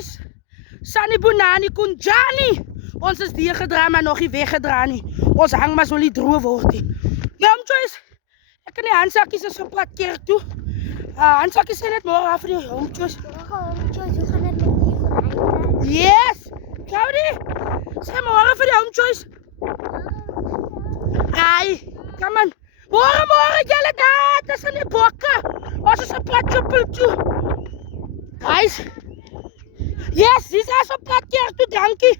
Joyce, Sunny Bonani, Kunjani. Ons is deurgedra, maar nog nie weggedra nie. Ons hang maar so nie droog word nie. Ja, Joyce, ek kan die handsakkies is op pad kerk toe. Handsakkies sê net môre af vir die Joyce. Joyce, hoe gaan dit met die gordijn? Yes! Claudie, sê môre vir die Joyce. Ai, kom aan. Môre, julle daar, tussen die bokke. Ons is op pad Triple toe. Guys. Yes, dis is op pad kerk toe, dankie.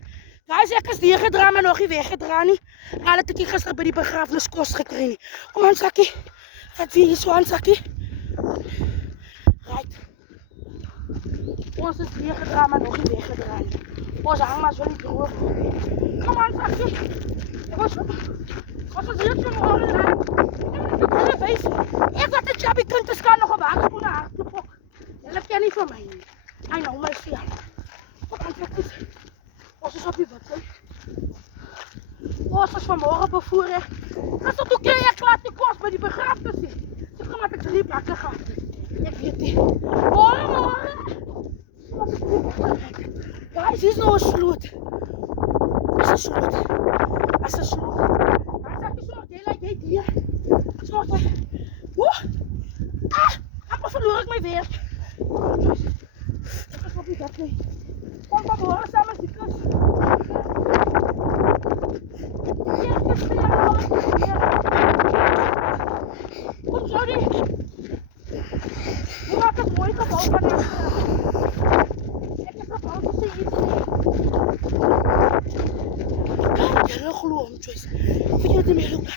Guys, ek is deurgedra, maar nog nie weggedra nie. Hulle het ek gister by die begrafnis kos gekry nie. Kom aan, sakkie. Wat wie hier so aan, sakkie? Right. Ons is deurgedra, maar nog nie weggedra nie. Ons hang maar so nie droog. Kom aan, sakkie. Ons is hier so môre lang. Ek wat 'n chubby kind is kan nog op hakskoene hardloop. Julle ken nie van my nie. I know myself. Wat aan ek ons is op die wit. Ons is vanmôre bevoorreg. Gister toe kry ek laat die kos by die begrafnis nie. Ek kom dat ek 3 bakke gehad het. Ek weet nie. Môre. Guys, hier is nou 'n sloot. Dis 'n sloot. As 'n sloot. Dan sê ek so, jy hier. Smart. Ek verloor ek my werk. Ek is op die dak nie. Kom maar môre saam met die kus. Kom sorry. Hoe maak ek mooi gebou van die ek het gebou te sê iets nie. Kijk, julle glo Joyce. Vir jy die meeluk.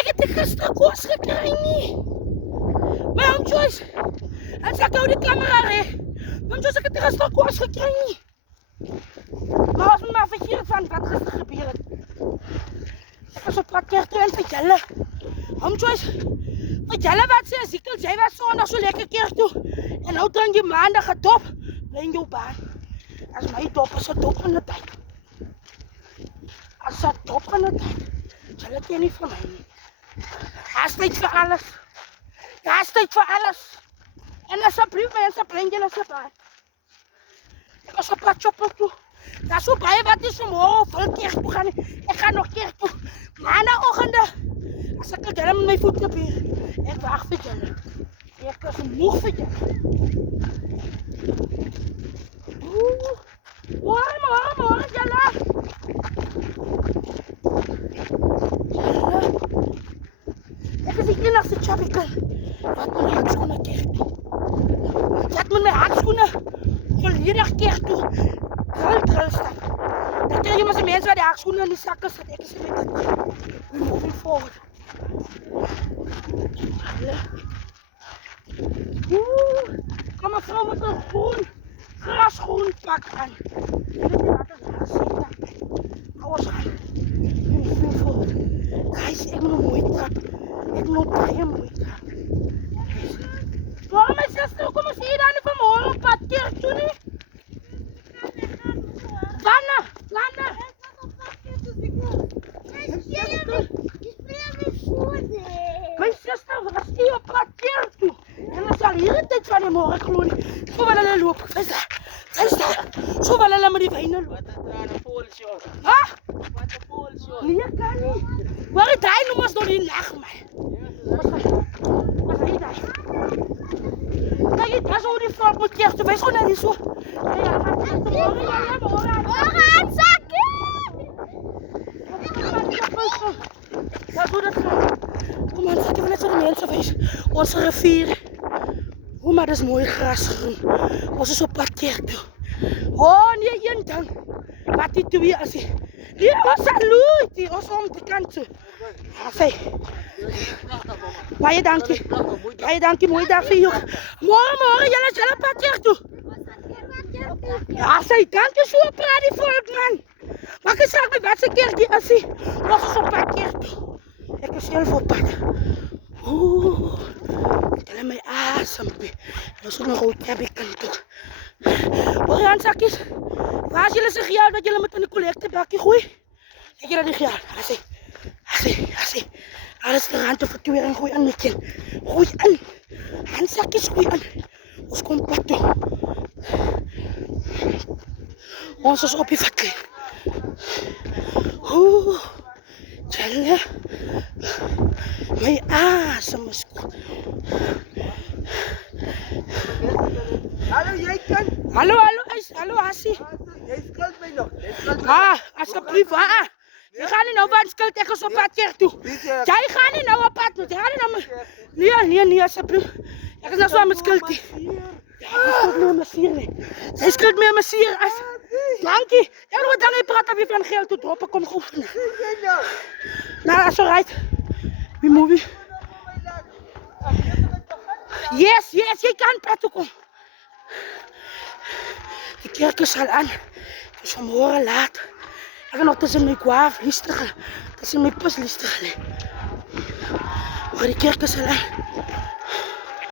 Ek het gister kos gekry nie. Maar Joyce, en sê ek hou die kamera reg. Want Joyce, ek het gister kos gekry nie. Maar as my maar vergeet van wat gister gebeur het. Ek was op pad kerk toe en vir julle. Joyce, vir julle wat sê, Ezekiel, jy was sondag so lekker kerk toe. En nou drink jy maandag 'n dop. Bly in jou baan. As my dop is 'n dop van die tyd. As 'n dop van die tyd. Julle ken nie van my nie. Daar's tyd vir alles. Daar's tyd vir alles. En asseblief mense, bring julle se baan. Ek was op pad Triple toe. Daar's so baie wat is môre of wil kerk toe gaan nie. Ek gaan nog kerk toe. Maandagoggende. As ek julle met my voet probeer. Ek wag vir julle. Ek is moeg vir julle. Môre julle. Ek is die enigste chubby kind wat my handskoene kerk toe. Wat met my handskoene volledig kerk toe. Drill stap. Dan kry jy maar se mense wat die handskoene in die sakke sit. Ek is nie met dit. Moving forward. Kom maar vrou met 'n grasgroen pak aan. Dit is wat ek gesê. Ons gaan. Moving forward. Guys, ek moet mooi trap. Ek moet baie mooi trap. Waarom my suster, kom ons hier dan vanmôre op pad kerk toe nie? Wanneer? My suster was nie op pad kerk toe. En ons sal hier die tyd van die môre glo nie. So wil hulle loop. Is daar. So wil hulle met die wyne loop. Wat 'n trane polsjou. Ha? Wat 'n polsjou. Nee, kan nie. Maar die daai noem ons nog nie lag my. Wat hy daai? Kyk, dit is hoe die volk moet kerk toe. Wys gewoon net so. Ja, môre. Ja, doe dat zo. Kom aan, zeg even net zo de mensen wees. Onze rivier. Oh, maar dat is mooi grasgroen. Ons is op pad kerk toe. Oh, nee, één ding. Wat die twee as die. Nee, ons saluut. Die ons om die kant toe. Ja, fijn. Baie dankie. Baie dankie, mooie dag vir jou. Môre, julle is julle pad kerk toe. Ja, sê, dankie so praat die volk, man. Maar ek sê my wat se kerk die is. Ons is op pad kerk toe. Ek is self op pad. Julle my asempie. Ons is nog goed kabie kant toe. Hoor jy aan sakkies? Waar is julle se geld wat julle met in die kollektebakkie gooi? Ek julle die geld. Assie. Alles gerand te vertuur en gooi aan met kind. Gooi in. Handsakkies gooi in. Ons kom pad toe. Ons is op die vat. Oeh. Tjelle. My asem is goed. Hallo, jy kan. Hallo, Hassie. Jy skuld my nog. Jy skuld my. Asseblief, jy gaan nie nou van skuld, ek is op pad kerk toe. Jy gaan nie nou op pad toe, jy gaan nie nou my... Nee, asseblief. Ek is nou so aan my skuld nie. Ja, ek skuld my masier nie. Sy skuld my masier as... Dankie. Ek wil dan nie praat of jy van geld toe drop, ek kom goed. Nou, that's alright. We movie. Yes, jy kan pad toe kom. Die kerk is al aan. Het is vanmorgen laat. Ik ga nog tussen mijn kwaaf listig. Tussen mijn pas listig. Maar die kerk is al aan.